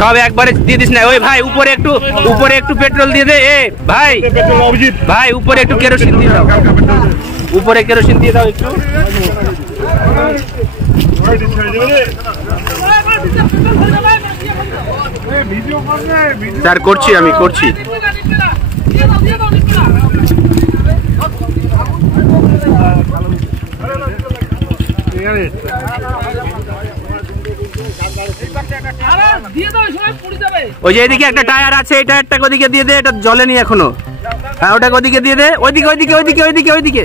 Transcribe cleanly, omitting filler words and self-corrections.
সব একবারে দিয়ে দিস না ওই ভাই, উপরে একটু পেট্রোল দিয়ে দে। এ ভাই ভাই উপরে একটু কেরোসিন দিয়ে দাও, উপরে কেরোসিন দিয়ে দাও একটু। স্যার করছি, আমি করছি। ওই যে এদিকে একটা টায়ার আছে, এই টায়ারটা ওদিকে দিয়ে দে, এটা জ্বলেনি এখনো। হ্যাঁ ওটাকে ওদিকে দিয়ে দে, ওইদিকে ওইদিকে ওইদিকে ওইদিকে ওইদিকে